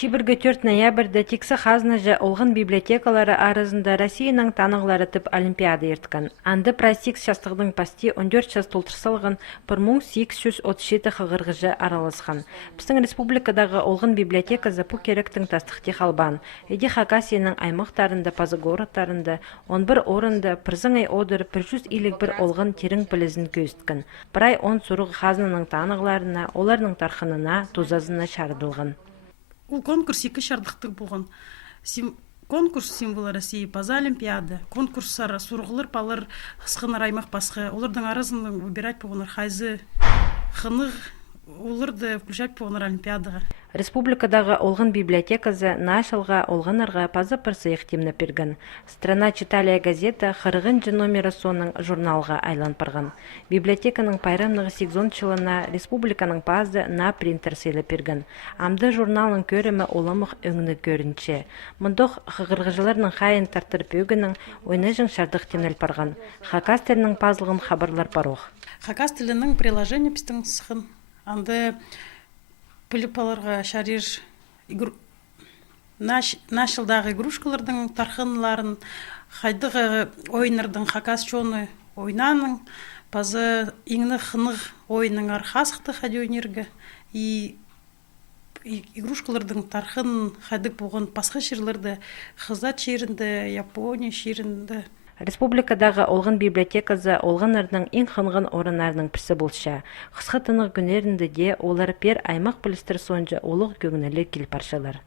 Шибіргі 4 ноябрьді тексы хазнажы олғын библиотекалары арызында Россияның танығылары тіп Олимпиада ерткен. Анды прастикс шастығдың пасти 14 час толтырсалған 1837 қығырғыжы араласқан. Біздің республикадағы олғын библиотека запу керектің тастықты қалбан. Еде Хакасияның аймақтарында, пазы городтарында 11 орында пірзіңай одыр 151 олғын терің пілізін көсткен. Бірай 10 сұрығы хазнаның танығыларына, оларының тархынына, тузазына шардылған. Ол конкурс екі шардықтық болған. Конкурс символы России, паза Олимпиада. Конкурстар сұрғылыр палыр қысқыныр аймақ басқы. Олардың арызының выбирать болғаныр хайзы қынық, оларды включать болғаныр Олимпиадаға. Республикадағы олғын библиотекасы нашылға олғанарға пазы пырсы ехтемні перген. Страна читалия газета 40 номері соның журналға айланпырған. Библиотеканың пайрамнығы 8 жылына республиканың пазы на принтер сейлі перген. Амды журналның көрімі оламық өңіні көрінче. Мұндық қығырғыжыларының қайын тартырып өгінің ойнажың шардық тенел парған. Хакас тілінің пазылығын хабарлар паруқ. Хакас тілінің приложение пістің сықын. Анды піліпаларға шарир нашылдағы игрушкалардың тархынларын, хайдығы ойнырдың хакас чоны ойнаның, пазы иңні қынық ойының архасықты хады ойнергі, и игрушкалардың тархын хайдық болған пасқа шерлерді, Хызат шерінді, Япония шерінді. Республикадағы олғын библиотекасы олғанардың ең қынғын орынарының пірсі болша. Қысқы тынық күнерінде де олар пер аймақ білістір сонжа олық көгінілі кел паршалар.